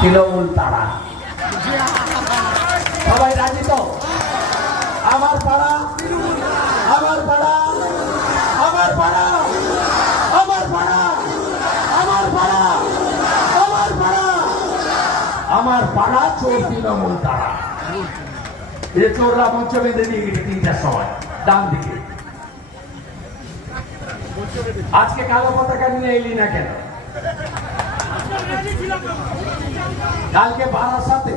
তৃণমূল তারা সবাই রাজি তো? আমার পাড়া আমার পাড়া আমার পাড়া আমার পাড়া আমার পাড়া আমার পাড়া। আমার পাড়া চোর তৃণমূল তারা এ চোররা মঞ্চ বেঁধে নিয়ে তিনটার সময়, ডান দিকে। আজকে কালো পতাকা নিয়ে এলি না কেন? কালকে বারাসাতে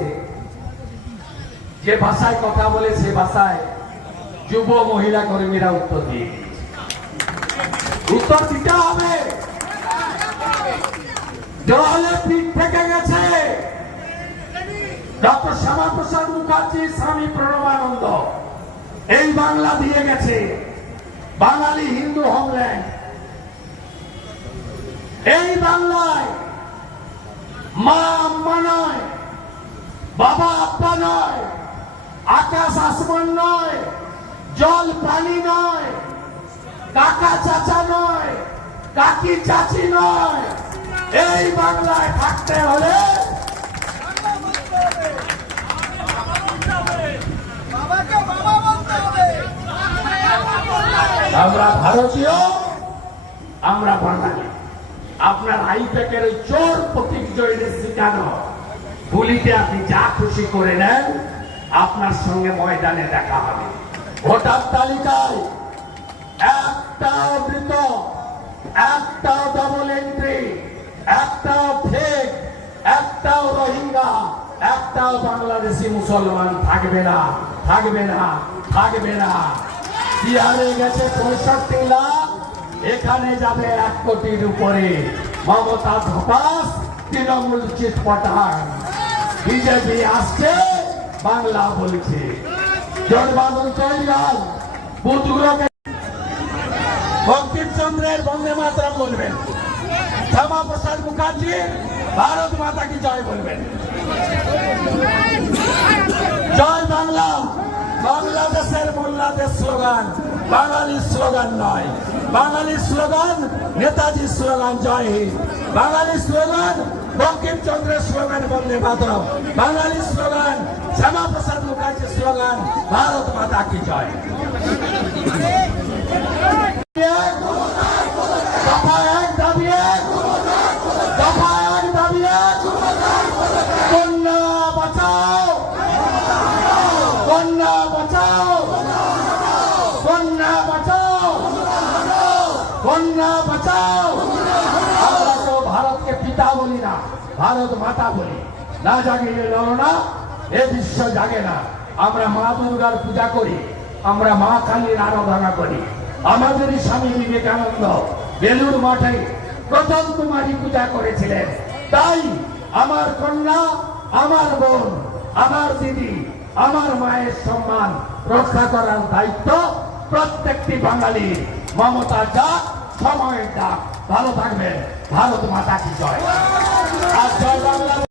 যে ভাষায় কথা বলে সে ভাষায় যুব মহিলা কর্মীরা উত্তর দিয়ে উত্তর দিতে হবে। পিঠ থেকে গেছে। ডক্টর মুখার্জি, স্বামী প্রণবানন্দ, এই বাংলা দিয়ে গেছে। বাঙালি হিন্দু হোমল্যান্ড এই বাংলায় মা, আম্মা নয়, বাবা, আব্বা নয়, আকাশ, আসমান নয়, জল পানি নয়, কাকা, চাচা নয়, কাকি, চাচি নয়। এই বাংলায় থাকতে হলে আমরা ভারতীয়, আমরা বাঙালি। আপনার আইপ্যাকের ওই চোর প্রতীক জয়ীদের শিখানো। গুলিতে আপনি যা খুশি করে নেন, আপনার সঙ্গে ময়দানে দেখা হবে। ভোটার তালিকায় একটাও মৃত, একটাও ডবল এন্ট্রি একটাও ফেক একটাও রোহিঙ্গা, একটাও বাংলাদেশি মুসলমান থাকবে না থাকবে না থাকবে না। বিহারে গেছে পঁয়ষট্টি লাখ এখানে যাবে এক কোটির উপরে। মমতা ধপাস, তৃণমূল চিটপটান বিজেপি আসছে, বাংলা বলছে। জনবাদন তৈরি বুথগুলোকে বঙ্কিমচন্দ্রের বন্দে মাতরম বলবেন। শ্যামা প্রসাদ মুখার্জি, ভারত মাতা কি জয় বলবেন? জয় বাংলা, বাংলাদেশের মোল্লাদের স্লোগান। বাঙালির স্লোগান নয়। বাঙালি স্লোগান নেতাজির স্লোগান, জয় হিন্দ। বাঙালি স্লোগান বঙ্কিমচন্দ্রের স্লোগান বন্দে মাতরম বাঙালি স্লোগান শ্যামা প্রসাদ মুখার্জির স্লোগান, ভারত মাতা কি জয় দফা এক দাবি এক দফা এক দাবি এক কন্যা বাঁচাও কন্যা বাঁচাও কন্যা বাঁচাও কন্যা বাঁচাও আমরা তো ভারতকে পিতা বলি না ভারত মাতা বলি। না জাগিয়ে লড়ো না, এ বিশ্ব জাগে না। আমরা মা দুর্গার পূজা করি, আমরা মা কালীর আরাধনা করি। আমাদেরই স্বামী বিবেকানন্দ বেলুর মাঠে প্রথম কুমারী পূজা করেছিলেন। তাই আমার কন্যা, আমার বোন, আমার দিদি, আমার মায়ের সম্মান রক্ষা করার দায়িত্ব প্রত্যেকটি বাঙালি মমতা যাক সময়ের ডাক। ভালো থাকবেন ভারত মাতা কি জয়। আর জয় বাংলা।